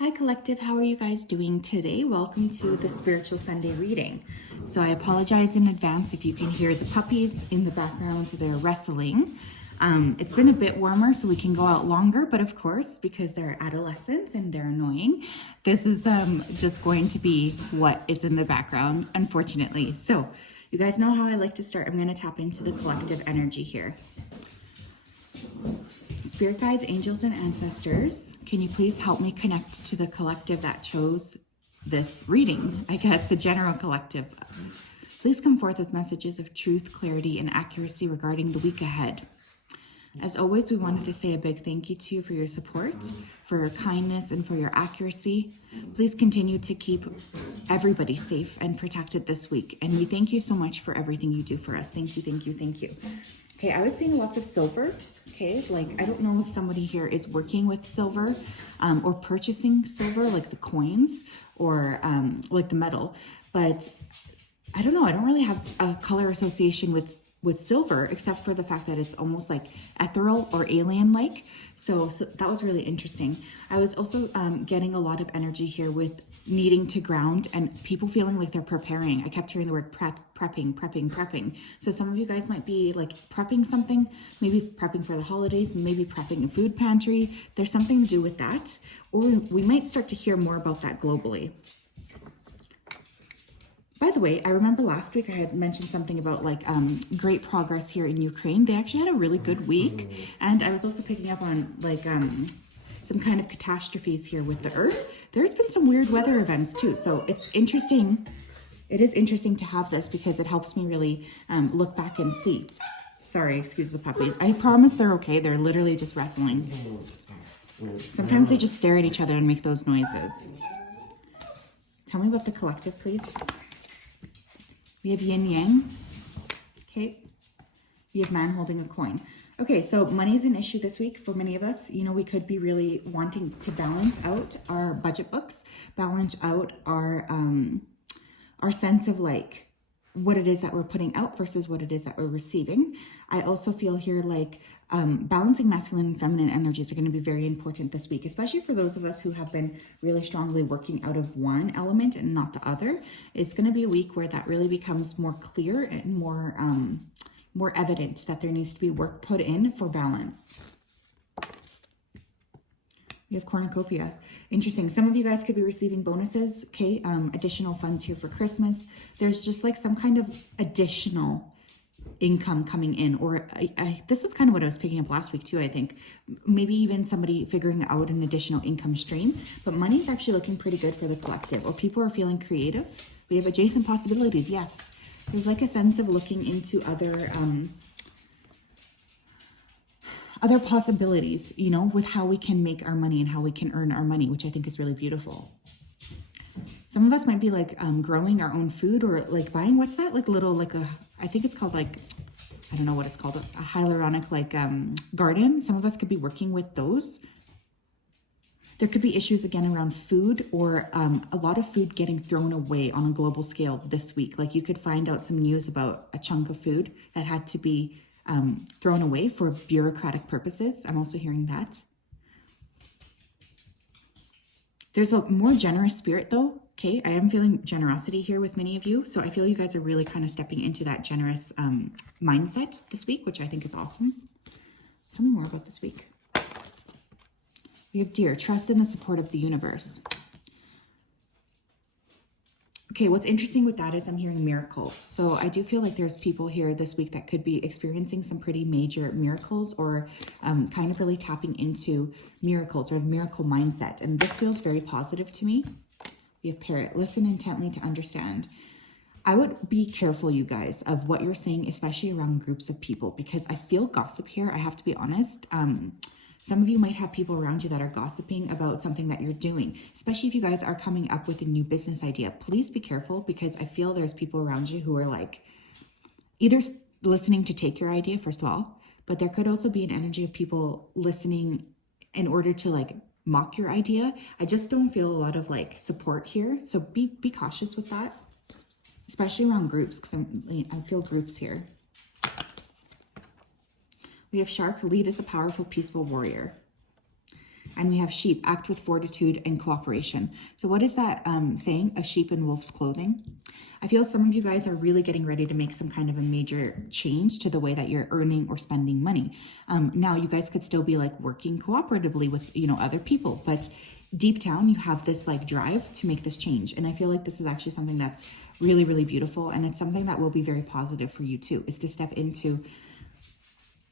Hi Collective, how are you guys doing today? Welcome to the Spiritual Sunday reading. So I apologize in advance if you can hear the puppies in the background, they're wrestling. It's been a bit warmer so we can go out longer, but of course, because they're adolescents and they're annoying, this is just going to be what is in the background, unfortunately. So you guys know how I like to start. I'm going to tap into the collective energy here. Spirit guides, angels, and ancestors, can you please help me connect to the collective that chose this reading? I guess the general collective. Please come forth with messages of truth, clarity, and accuracy regarding the week ahead. As always, we wanted to say a big thank you to you for your support, for your kindness, and for your accuracy. Please continue to keep everybody safe and protected this week. And we thank you so much for everything you do for us. Thank you, thank you, thank you. Okay, I was seeing lots of silver. Okay, like I don't know if somebody here is working with silver or purchasing silver, like the coins or like the metal, but I don't know. I don't really have a color association with silver, except for the fact that it's almost like ethereal or alien-like. So that was really interesting. I was also getting a lot of energy here with needing to ground and people feeling like they're preparing. I kept hearing the word prepping. So some of you guys might be like prepping something, maybe prepping for the holidays, maybe prepping a food pantry. There's something to do with that. Or we might start to hear more about that globally. By the way, I remember last week I had mentioned something about like great progress here in Ukraine. They actually had a really good week. And I was also picking up on like some kind of catastrophes here with the earth. There's been some weird weather events too. So it's interesting. It is interesting to have this because it helps me really look back and see. Sorry, excuse the puppies. I promise they're okay. They're literally just wrestling. Sometimes they just stare at each other and make those noises. Tell me about the collective, please. We have yin yang. Okay. We have man holding a coin. Okay, so money is an issue this week for many of us. You know, we could be really wanting to balance out our budget books, balance out our sense of like what it is that we're putting out versus what it is that we're receiving. I also feel here like balancing masculine and feminine energies are going to be very important this week, especially for those of us who have been really strongly working out of one element and not the other. It's going to be a week where that really becomes more clear and more evident that there needs to be work put in for balance. We have cornucopia. Interesting. Some of you guys could be receiving bonuses. Okay. Additional funds here for Christmas. There's just like some kind of additional income coming in, or this was kind of what I was picking up last week too. I think maybe even somebody figuring out an additional income stream, but money's actually looking pretty good for the collective, or people are feeling creative. We have adjacent possibilities. Yes. There's like a sense of looking into other possibilities, you know, with how we can make our money and how we can earn our money, which I think is really beautiful. Some of us might be like growing our own food, or like buying, what's that? Like little, like I think it's called like, I don't know what it's called, a hyaluronic like garden. Some of us could be working with those. There could be issues again around food, or a lot of food getting thrown away on a global scale this week. Like you could find out some news about a chunk of food that had to be thrown away for bureaucratic purposes. I'm also hearing that. There's a more generous spirit though. Okay, I am feeling generosity here with many of you. So I feel you guys are really kind of stepping into that generous mindset this week, which I think is awesome. Tell me more about this week. We have Deer, trust in the support of the universe. Okay, what's interesting with that is I'm hearing miracles. So I do feel like there's people here this week that could be experiencing some pretty major miracles, or kind of really tapping into miracles or the miracle mindset. And this feels very positive to me. We have Parrot, listen intently to understand. I would be careful, you guys, of what you're saying, especially around groups of people, because I feel gossip here. I have to be honest. Some of you might have people around you that are gossiping about something that you're doing, especially if you guys are coming up with a new business idea. Please be careful, because I feel there's people around you who are like either listening to take your idea, first of all, but there could also be an energy of people listening in order to like mock your idea. I just don't feel a lot of like support here. So be cautious with that, especially around groups, because I feel groups here. We have Shark, lead as a powerful, peaceful warrior. And we have sheep, act with fortitude and cooperation. So what is that saying? A sheep in wolf's clothing. I feel some of you guys are really getting ready to make some kind of a major change to the way that you're earning or spending money. Now you guys could still be like working cooperatively with, you know, other people, but deep down you have this like drive to make this change. And I feel like this is actually something that's really, really beautiful. And it's something that will be very positive for you too, is to step into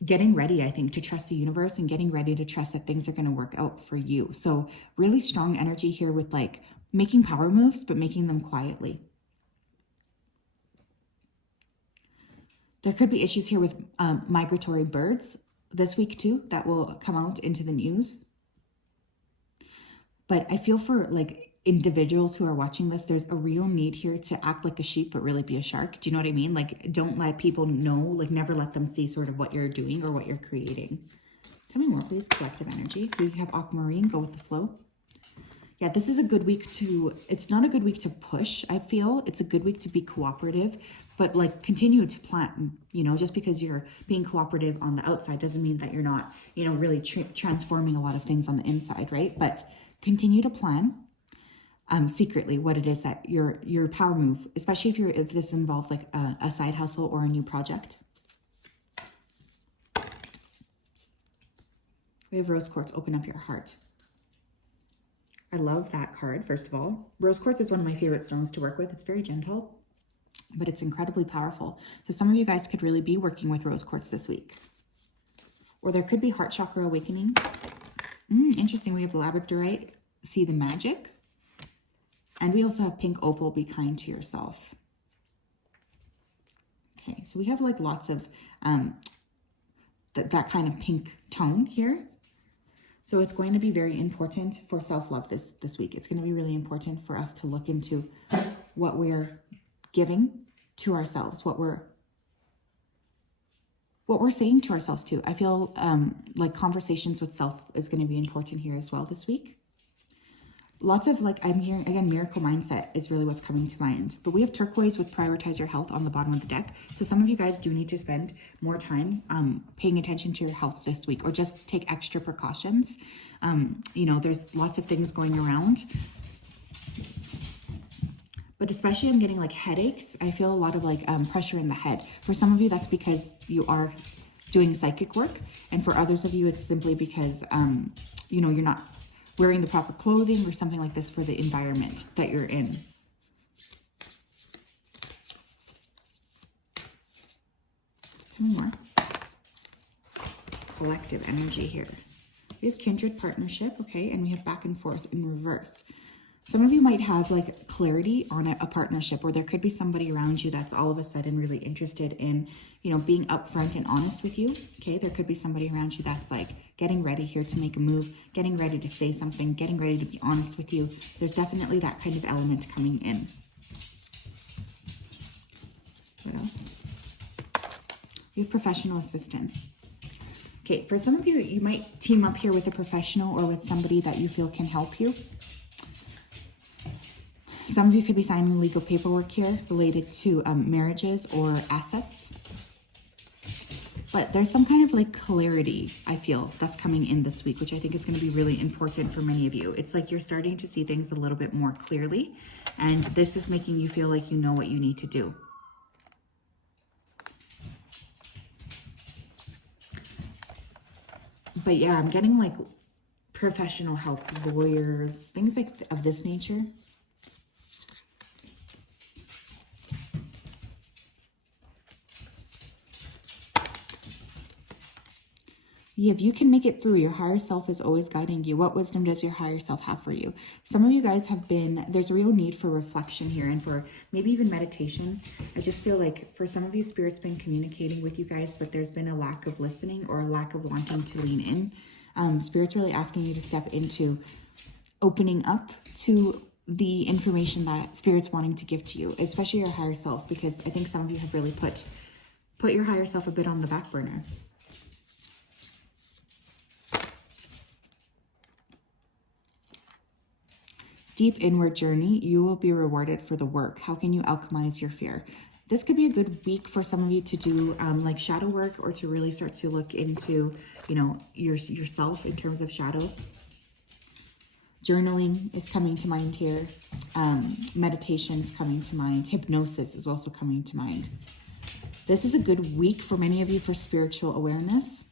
getting ready, I think, to trust the universe and getting ready to trust that things are going to work out for you. So really strong energy here with like making power moves, but making them quietly. There could be issues here with migratory birds this week too, that will come out into the news. But I feel for like individuals who are watching this, there's a real need here to act like a sheep, but really be a shark. Do you know what I mean? Like, don't let people know, like never let them see sort of what you're doing or what you're creating. Tell me more, please. Collective energy. We have aquamarine, go with the flow. Yeah, this is a good week to, it's not a good week to push, I feel. It's a good week to be cooperative, but like continue to plan, you know, just because you're being cooperative on the outside doesn't mean that you're not, you know, really transforming a lot of things on the inside, right? But continue to plan secretly what it is that your power move, especially if this involves like a side hustle or a new project. We have rose quartz, open up your heart. I love that card, first of all. Rose quartz is one of my favorite stones to work with. It's very gentle, but it's incredibly powerful. So some of you guys could really be working with rose quartz this week. Or there could be heart chakra awakening. Interesting. We have labradorite, see the magic. And we also have pink opal, be kind to yourself. Okay, so we have like lots of that kind of pink tone here. So it's going to be very important for self-love this week. It's going to be really important for us to look into what we're giving to ourselves, what we're saying to ourselves too. I feel like conversations with self is going to be important here as well this week. Lots of like, I'm hearing again, miracle mindset is really what's coming to mind. But we have turquoise with prioritize your health on the bottom of the deck. So some of you guys do need to spend more time paying attention to your health this week, or just take extra precautions. You know, there's lots of things going around. But especially I'm getting like headaches. I feel a lot of like pressure in the head. For some of you, that's because you are doing psychic work. And for others of you, it's simply because, you know, you're not wearing the proper clothing or something like this for the environment that you're in. Tell me more. Collective energy here. We have kindred partnership, okay, and we have back and forth in reverse. Some of you might have like clarity on a partnership, or there could be somebody around you that's all of a sudden really interested in, you know, being upfront and honest with you. Okay, there could be somebody around you that's like getting ready here to make a move, getting ready to say something, getting ready to be honest with you. There's definitely that kind of element coming in. What else? You have professional assistance. Okay, for some of you, you might team up here with a professional or with somebody that you feel can help you. Some of you could be signing legal paperwork here related to marriages or assets. But there's some kind of like clarity, I feel, that's coming in this week, which I think is going to be really important for many of you. It's like you're starting to see things a little bit more clearly, and this is making you feel like you know what you need to do. But yeah, I'm getting like professional help, lawyers, things like of this nature. Yeah, if you can make it through, your higher self is always guiding you. What wisdom does your higher self have for you? Some of you guys have been, there's a real need for reflection here and for maybe even meditation. I just feel like for some of you, Spirit's been communicating with you guys, but there's been a lack of listening or a lack of wanting to lean in. Spirit's really asking you to step into opening up to the information that Spirit's wanting to give to you, especially your higher self, because I think some of you have really put your higher self a bit on the back burner. Deep inward journey, you will be rewarded for the work. How can you alchemize your fear? This could be a good week for some of you to do like shadow work, or to really start to look into, you know, yourself in terms of shadow. Journaling is coming to mind here. Meditation is coming to mind. Hypnosis is also coming to mind. This is a good week for many of you for spiritual awareness.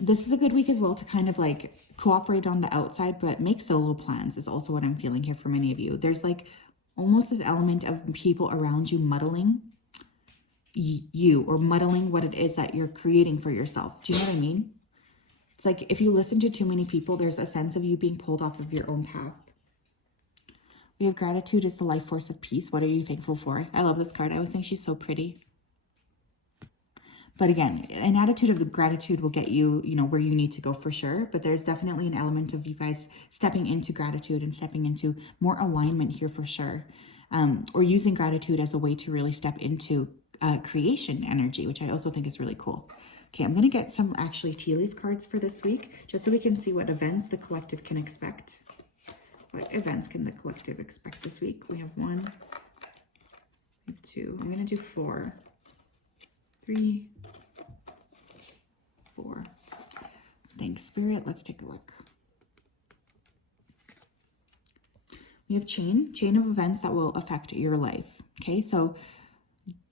This is a good week as well to kind of like cooperate on the outside, but make solo plans is also what I'm feeling here for many of you. There's like almost this element of people around you muddling you or muddling what it is that you're creating for yourself. Do you know what I mean? It's like if you listen to too many people, there's a sense of you being pulled off of your own path. We have gratitude as the life force of peace. What are you thankful for? I love this card. I always think she's so pretty. But again, an attitude of the gratitude will get you, you know, where you need to go for sure. But there's definitely an element of you guys stepping into gratitude and stepping into more alignment here for sure. Or using gratitude as a way to really step into creation energy, which I also think is really cool. Okay, I'm going to get some actually tea leaf cards for this week, just so we can see what events the collective can expect. What events can the collective expect this week? We have 1, we have 2. I'm going to do 4, 3, 4. Thanks, Spirit. Let's take a look. We have chain of events that will affect your life. Okay, so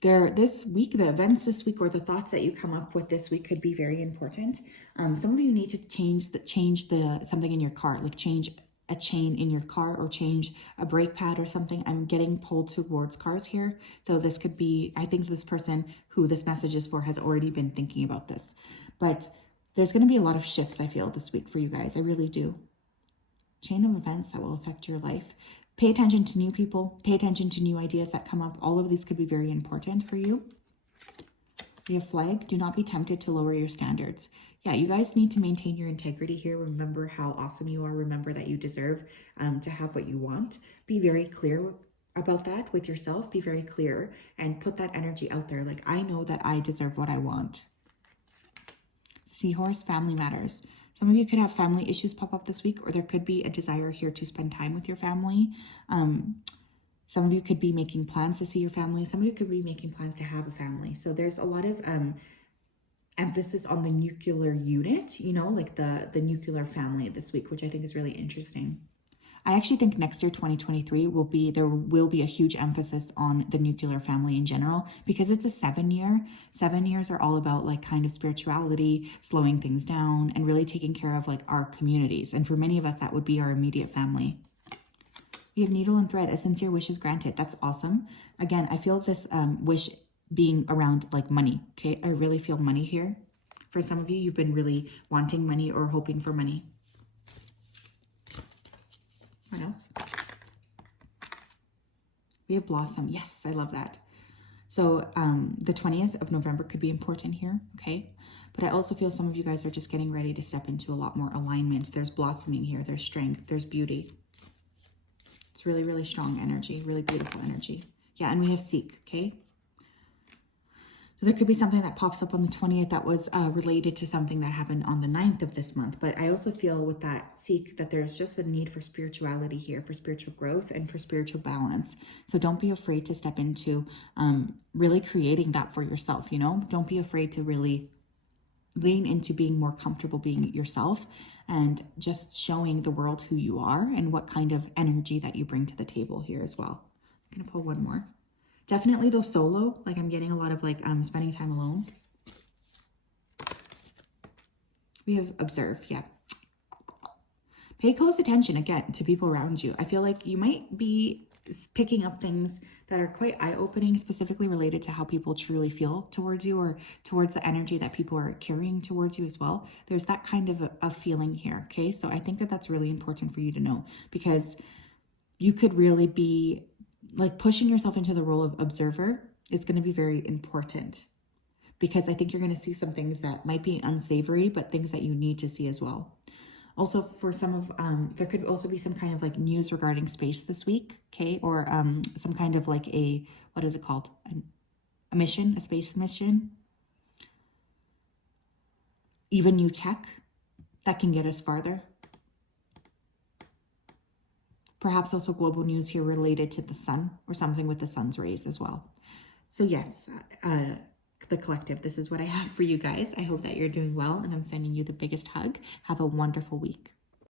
this week, the events this week or the thoughts that you come up with this week could be very important. Some of you need to change something in your car, like change a chain in your car or change a brake pad or something. I'm getting pulled towards cars here. So this could be, I think this person who this message is for has already been thinking about this. But there's going to be a lot of shifts, I feel, this week for you guys. I really do. Chain of events that will affect your life. Pay attention to new people. Pay attention to new ideas that come up. All of these could be very important for you. We have flag. Do not be tempted to lower your standards. Yeah, you guys need to maintain your integrity here. Remember how awesome you are. Remember that you deserve to have what you want. Be very clear about that with yourself. Be very clear and put that energy out there. Like, I know that I deserve what I want. Seahorse, family matters. Some of you could have family issues pop up this week, or there could be a desire here to spend time with your family. Some of you could be making plans to see your family. Some of you could be making plans to have a family. So there's a lot of emphasis on the nuclear unit, you know, like the nuclear family this week, which I think is really interesting. I actually think next year, 2023, there will be a huge emphasis on the nuclear family in general, because it's a 7-year. 7 years are all about like kind of spirituality, slowing things down, and really taking care of like our communities. And for many of us, that would be our immediate family. We have needle and thread. A sincere wish is granted. That's awesome. Again, I feel this wish being around like money. Okay, I really feel money here. For some of you, you've been really wanting money or hoping for money. What else? We have blossom. Yes, I love that. So the 20th of November could be important here, okay? But I also feel some of you guys are just getting ready to step into a lot more alignment. There's blossoming here. There's strength. There's beauty. It's really, really strong energy. Really beautiful energy. Yeah, and we have seek, okay? So there could be something that pops up on the 20th that was related to something that happened on the 9th of this month. But I also feel with that seek that there's just a need for spirituality here, for spiritual growth and for spiritual balance. So don't be afraid to step into really creating that for yourself, you know? Don't be afraid to really lean into being more comfortable being yourself and just showing the world who you are and what kind of energy that you bring to the table here as well. I'm going to pull one more. Definitely though solo, like I'm getting a lot of like spending time alone. We have observe, yeah. Pay close attention again to people around you. I feel like you might be picking up things that are quite eye-opening, specifically related to how people truly feel towards you or towards the energy that people are carrying towards you as well. There's that kind of a feeling here, okay? So I think that that's really important for you to know, because you could really be like pushing yourself into the role of observer is going to be very important, because I think you're going to see some things that might be unsavory, but things that you need to see as well. Also, for some of, there could also be some kind of like news regarding space this week, okay? Or some kind of like what is it called? A mission, a space mission. Even new tech that can get us farther. Perhaps also global news here related to the sun or something with the sun's rays as well. So yes, the collective, this is what I have for you guys. I hope that you're doing well, and I'm sending you the biggest hug. Have a wonderful week.